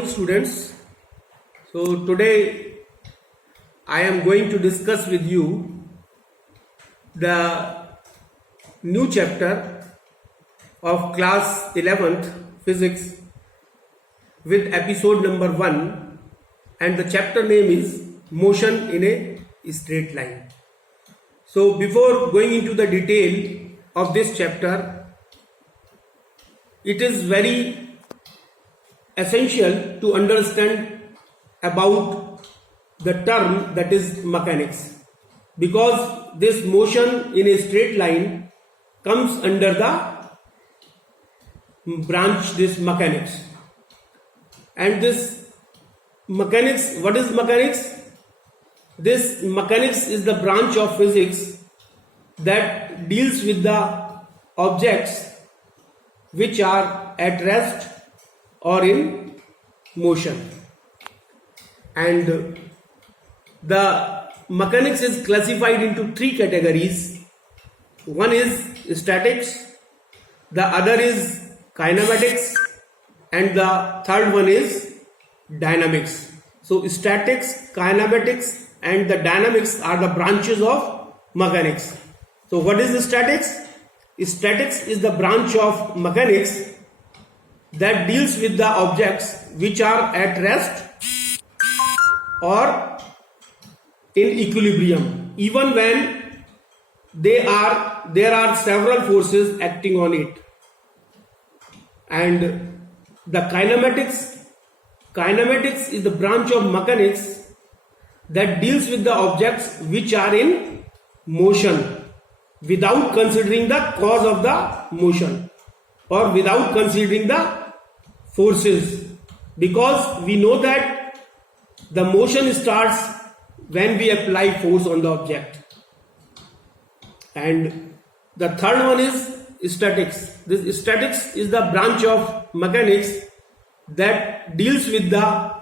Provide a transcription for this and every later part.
morning, students. So today I am going to discuss with you the new chapter of class 11th physics with episode number 1, and the chapter name is motion in a straight line. So before going into the detail of this chapter, it is very essential to understand about the term that is mechanics, because this motion in a straight line comes under the branch this mechanics. And this mechanics, what is mechanics? This mechanics is the branch of physics that deals with the objects which are at rest or in motion. And the mechanics is classified into 3 categories. One is statics, the other is kinematics, and the third one is dynamics. So statics, kinematics and the dynamics are the branches of mechanics. So what is the statics? Statics is the branch of mechanics that deals with the objects which are at rest or in equilibrium, even when there are several forces acting on it. And the kinematics is the branch of mechanics that deals with the objects which are in motion without considering the cause of the motion or without considering the forces, because we know that the motion starts when we apply force on the object. And the third one is statics. This statics is the branch of mechanics that deals with the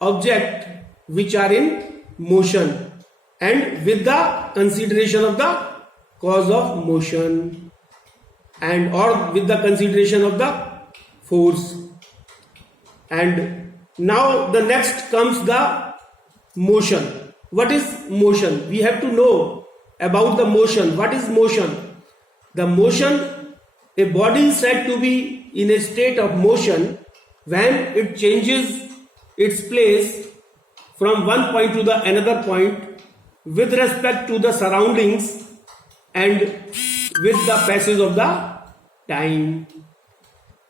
object which are in motion and with the consideration of the cause of motion and or with the consideration of the force. And now the next comes the motion. What is motion? We have to know about the motion. What is motion? The motion, a body is said to be in a state of motion when it changes its place from one point to the another point with respect to the surroundings and with the passage of the time.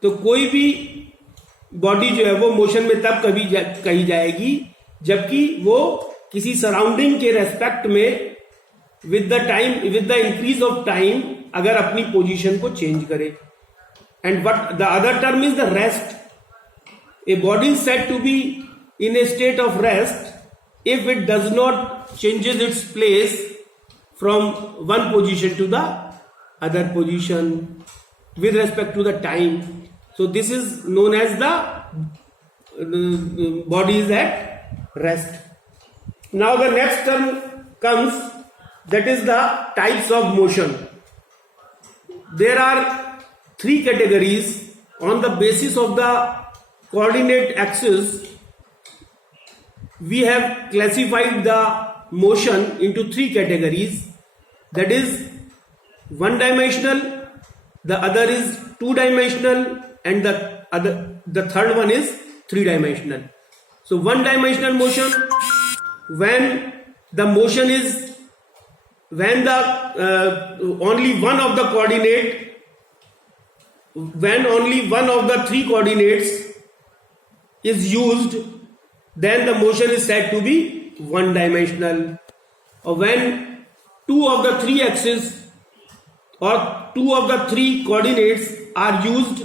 तो कोई भी body जो है वो motion में तब कभी कही जाएगी जबकि वो किसी सराउंडिंग के रेस्पेक्ट में with the increase of time अगर अपनी पोजीशन को चेंज करे. And what the other term is the rest. A body is said to be in a state of rest if it does not changes its place from one position to the other position with respect to the time. So this is known as the body is at rest. Now the next term comes, that is the types of motion. There are 3 categories on the basis of the coordinate axis. We have classified the motion into 3 categories, that is one dimensional, the other is 2 dimensional, and the third one is 3 dimensional. So one dimensional motion, when the motion is when the only one of the coordinate, when only one of the 3 coordinates is used, then the motion is said to be one dimensional. Or when 2 of the 3 axes or 2 of the 3 coordinates are used,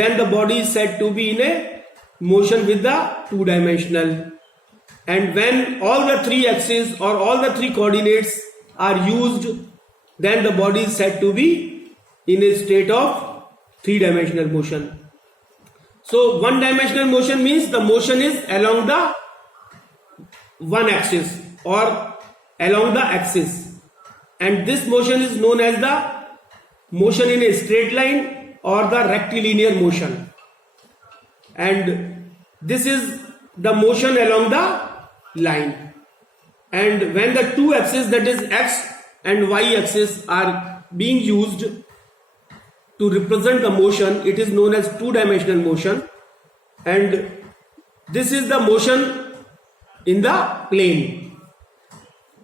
then the body is said to be in a motion with the 2 dimensional. And when all the 3 axes or all the 3 coordinates are used, then the body is said to be in a state of 3 dimensional motion. So one dimensional motion means the motion is along the one axis or along the axis, and this motion is known as the motion in a straight line or the rectilinear motion. And This is the motion along the line. And when the two axes, that is x and y axis, are being used to represent the motion, it is known as two-dimensional motion. And this is the motion in the plane.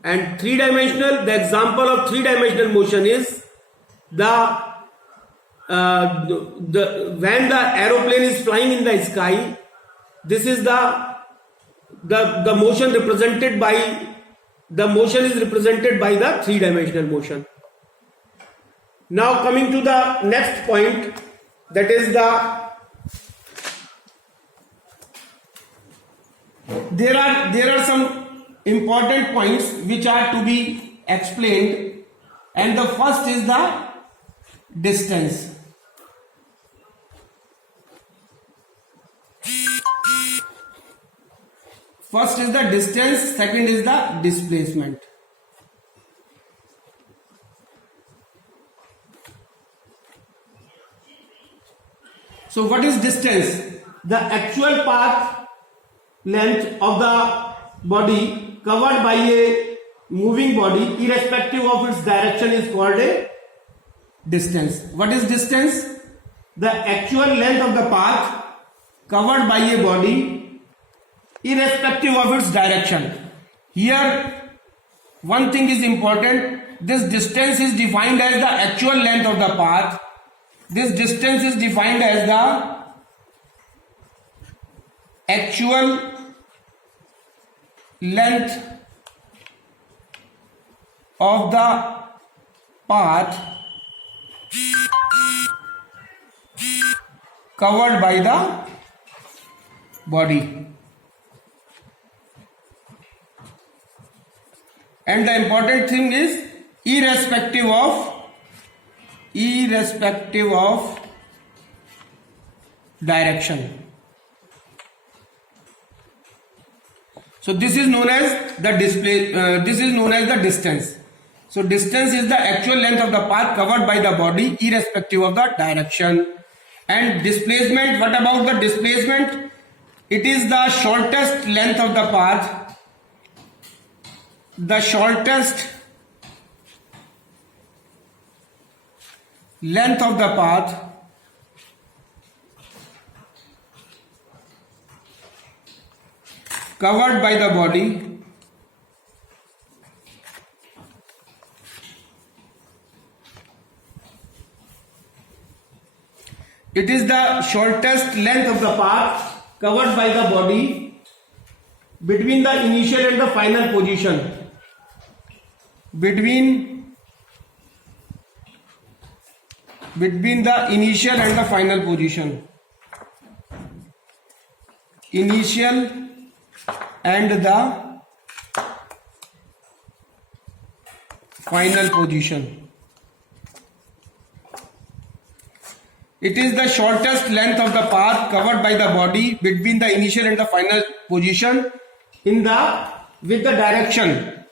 And three-dimensional, the example of three-dimensional motion is when the aeroplane is flying in the sky. This is the motion represented by, the motion is represented by the three-dimensional motion. Now coming to the next point, that is there are some important points which are to be explained, and the first is the distance. First is the distance, second is the displacement. So what is distance? The actual path length of the body covered by a moving body, irrespective of its direction, is called a distance. What is distance? The actual length of the path covered by a body, irrespective of its direction. Here one thing is important. This distance is defined as the actual length of the path. This distance is defined as the actual length of the path covered by the body. And the important thing is irrespective of direction. So this is known as the distance. So distance is the actual length of the path covered by the body, irrespective of the direction. And displacement, what about the displacement? It is the shortest length of the path, the shortest length of the path covered by the body It is the shortest length of the path covered by the body between the initial and the final position. Between the initial and the final position. Initial and the final position. It is the shortest length of the path covered by the body between the initial and the final position with the direction,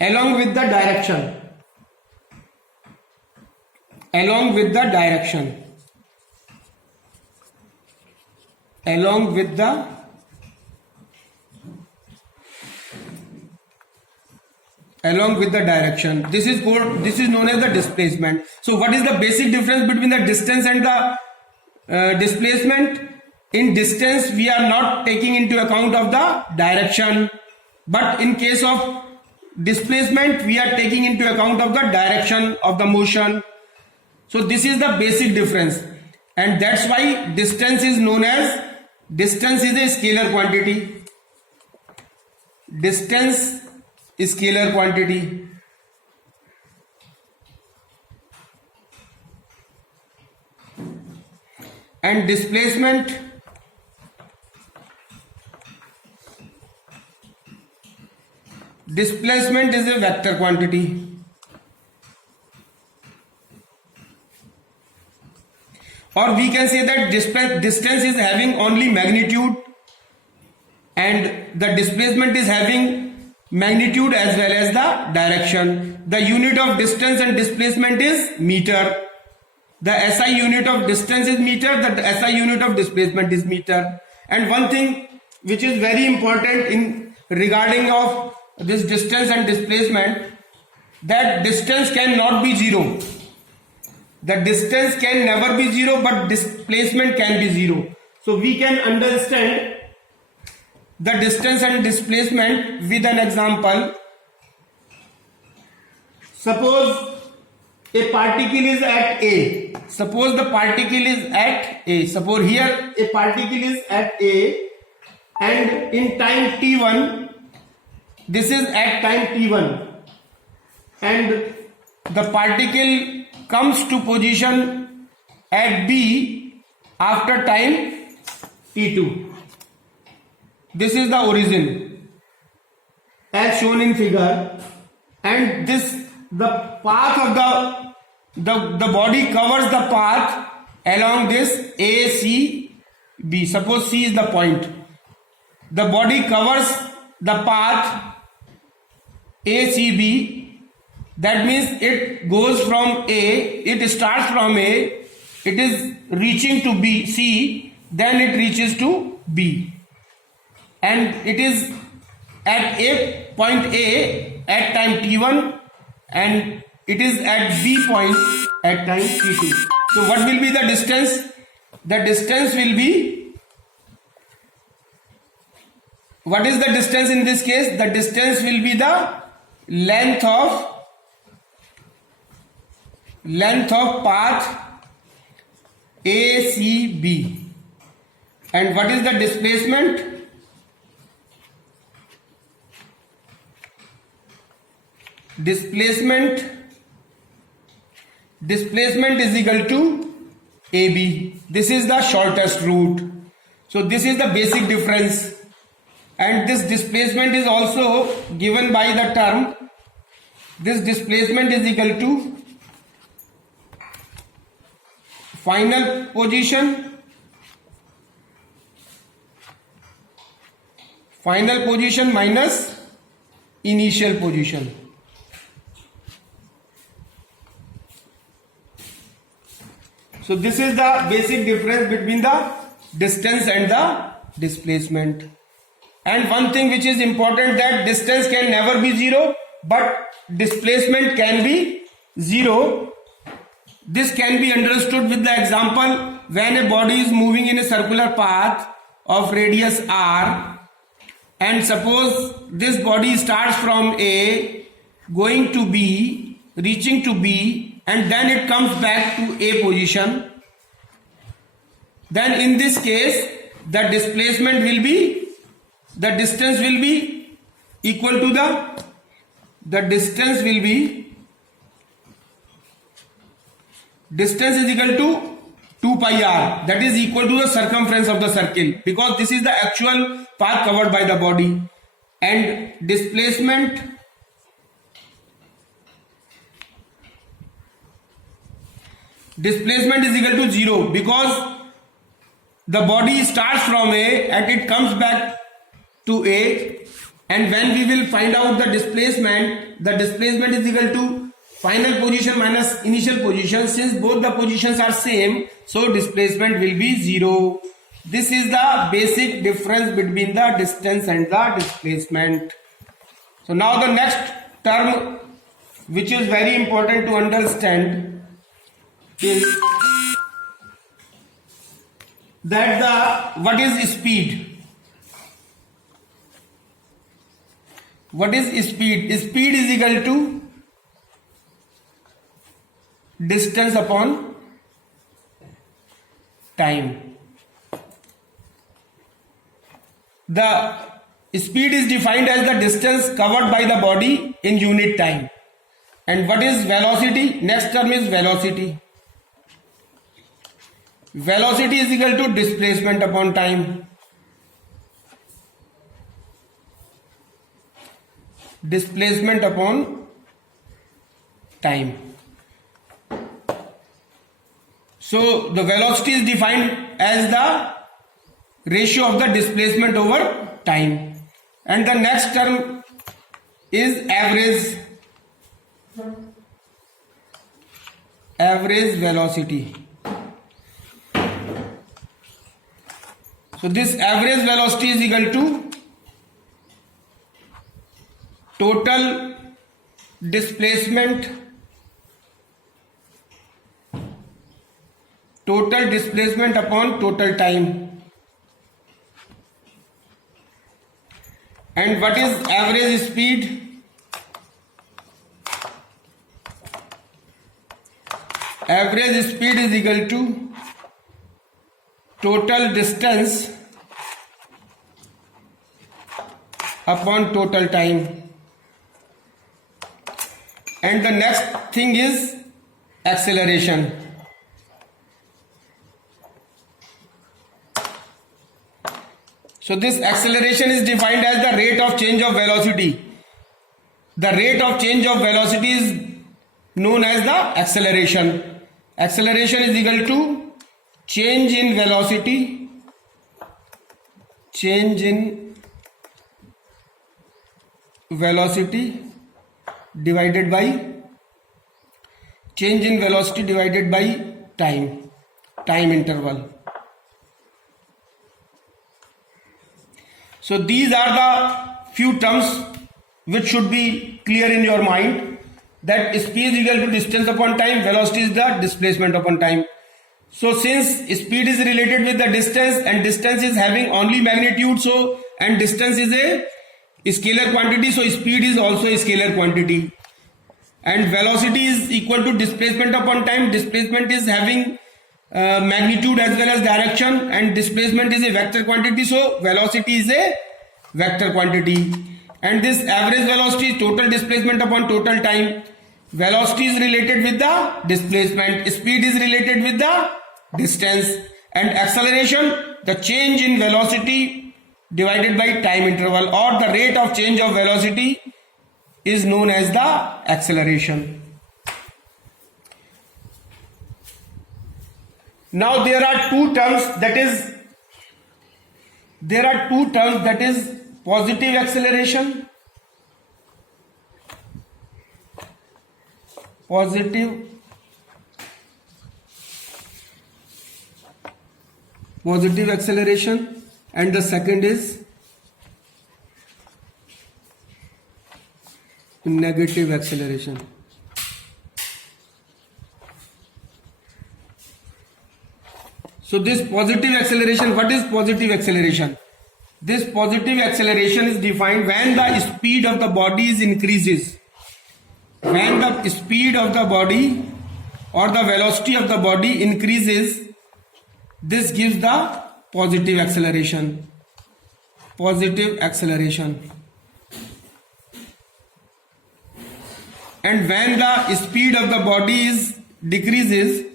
along with the direction. Along with the direction. Along with the direction. This is known as the displacement. So what is the basic difference between the distance and the displacement? In distance we are not taking into account of the direction, but in case of displacement we are taking into account of the direction of the motion. So this is the basic difference, and that's why distance is a scalar quantity. Distance is scalar quantity. And displacement is a vector quantity. Or we can say that distance is having only magnitude and the displacement is having magnitude as well as the direction. The unit of distance and displacement is meter. The SI unit of distance is meter, the SI unit of displacement is meter. And one thing which is very important in regarding of this distance and displacement, that distance cannot be zero. The distance can never be zero, but displacement can be zero. So we can understand the distance and displacement with an example. Suppose a particle is at A. Suppose the particle is at A. Suppose here a particle is at A, and in time t1, this is at time t1, and the particle comes to position at B after time t2. This is the origin as shown in figure, and this the path of the body covers the path along this A, C, B. Suppose C is the point. The body covers the path A, C, B. That means it goes from A, it starts from A, it is reaching to B, C, then it reaches to B. And it is at A, point A at time t1, and it is at B point at time t2. So what will be the distance? The distance will be, what is the distance in this case? The distance will be the length of path ACB. And what is the displacement? Displacement is equal to AB. This is the shortest route. So this is the basic difference. And this displacement is also given by the term. This displacement is equal to final position minus initial position. So this is the basic difference between the distance and the displacement. And one thing which is important, that distance can never be zero, but displacement can be zero. This can be understood with the example when a body is moving in a circular path of radius r, and suppose this body starts from A, going to B, reaching to B, and then it comes back to A position. Then in this case, the displacement will be, the distance will be equal to distance is equal to 2 pi r, that is equal to the circumference of the circle, because this is the actual path covered by the body. And displacement is equal to 0, because the body starts from A and it comes back to A, and when we will find out the displacement is equal to final position minus initial position. Since both the positions are same, so displacement will be 0. This is the basic difference between the distance and the displacement. So now the next term which is very important to understand is that what is speed? What is speed? Speed is equal to distance upon time. The speed is defined as the distance covered by the body in unit time. And what is velocity? Next term is velocity. Velocity is equal to displacement upon time. Displacement upon time. So the velocity is defined as the ratio of the displacement over time. And the next term is average velocity. So this average velocity is equal to total displacement upon total time. And what is average speed? Average speed is equal to total distance upon total time. And the next thing is acceleration. So this acceleration is defined as the rate of change of velocity. The rate of change of velocity is known as the acceleration. Acceleration is equal to change in velocity divided by time interval. So these are the few terms which should be clear in your mind, that speed is equal to distance upon time, velocity is the displacement upon time. So since speed is related with the distance and distance is having only magnitude, so and distance is a scalar quantity, so speed is also a scalar quantity, and velocity is equal to displacement upon time. Displacement is having magnitude as well as direction, and displacement is a vector quantity, so velocity is a vector quantity. And this average velocity is total displacement upon total time. Velocity is related with the displacement, speed is related with the distance, and acceleration, the change in velocity divided by time interval, or the rate of change of velocity, is known as the acceleration. Now there are two terms, that is positive acceleration, positive acceleration, and the second is negative acceleration. So this positive acceleration, what is positive acceleration? This positive acceleration is defined when the speed of the body increases. When the speed of the body or the velocity of the body increases, this gives the positive acceleration. And when the speed of the body decreases,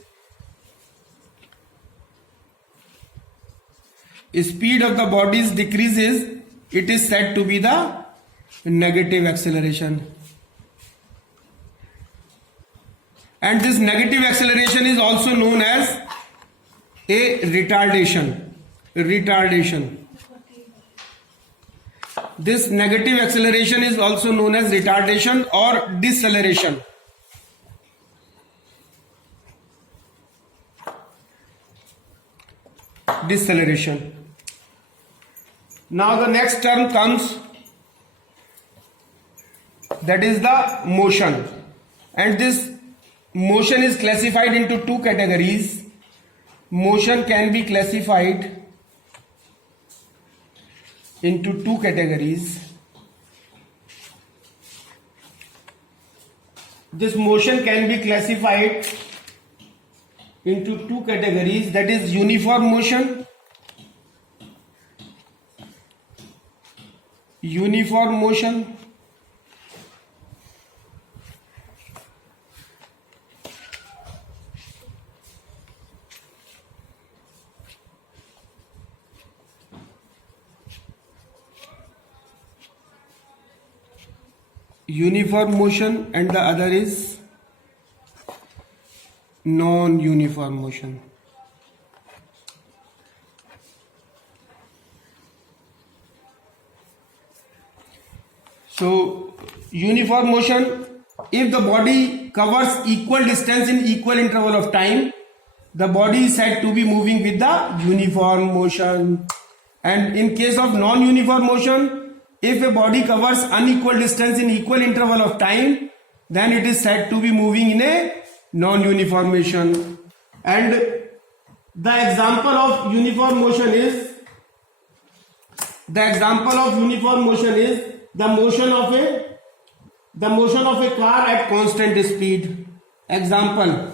it is said to be the negative acceleration. And this negative acceleration is also known as a retardation. This negative acceleration is also known as retardation or deceleration. Now the next term comes, that is the motion, and this motion is classified into two categories. Motion can be classified into two categories. This motion can be classified into two categories, that is uniform motion. And the other is non-uniform motion. So uniform motion, if the body covers equal distance in equal interval of time, the body is said to be moving with the uniform motion. And in case of non-uniform motion, if a body covers unequal distance in equal interval of time, then it is said to be moving in a non-uniform motion. And the example of uniform motion is the motion of a car at constant speed. Example: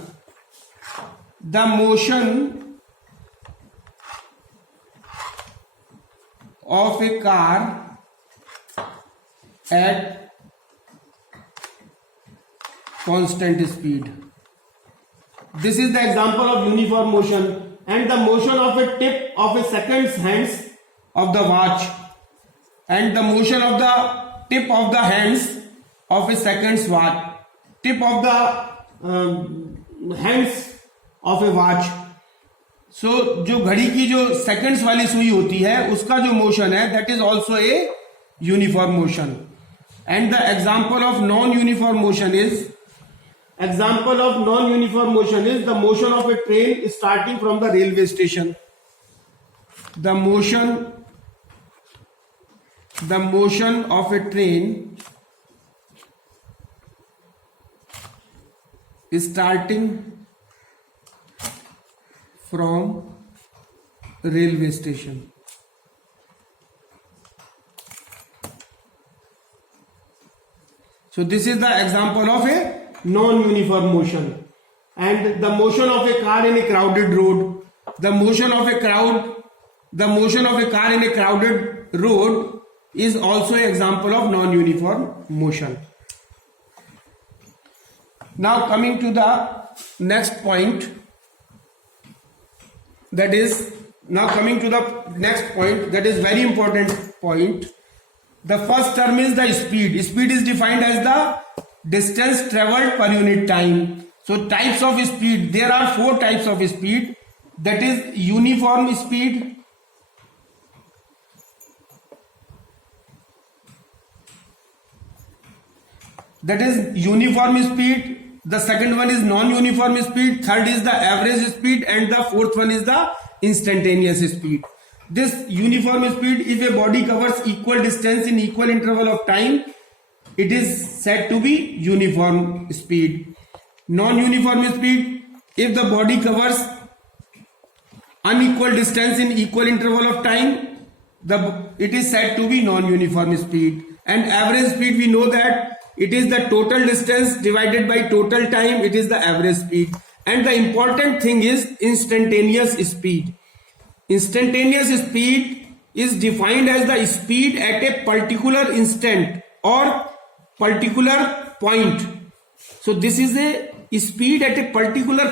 the motion of a car at constant speed. This is the example of uniform motion. And the motion of a tip of a second's hands of the watch, and the motion of the tip of the hands of a second's watch, tip of the hands of a watch. So जो घड़ी की जो seconds वाली सुई होती है उसका जो मोशन है, that is also a uniform motion. And the example of non-uniform motion is the motion of a train starting from the railway station. The motion of a train is starting from railway station. So this is the example of a non-uniform motion. And the motion of a car in a crowded road, the motion of a car in a crowded road is also an example of non-uniform motion. Now coming to the next point, that is very important point. The first term is the speed. Speed is defined as the distance traveled per unit time. So types of speed, there are 4 types of speed. That is uniform speed, the second one is non-uniform speed, third is the average speed, and the fourth one is the instantaneous speed. This uniform speed, if a body covers equal distance in equal interval of time, it is said to be uniform speed. Non-uniform speed, if the body covers unequal distance in equal interval of time, it is said to be non-uniform speed. And average speed, we know that it is the total distance divided by total time, it is the average speed. And the important thing is instantaneous speed. Instantaneous speed is defined as the speed at a particular instant or particular point. So this is a speed at a particular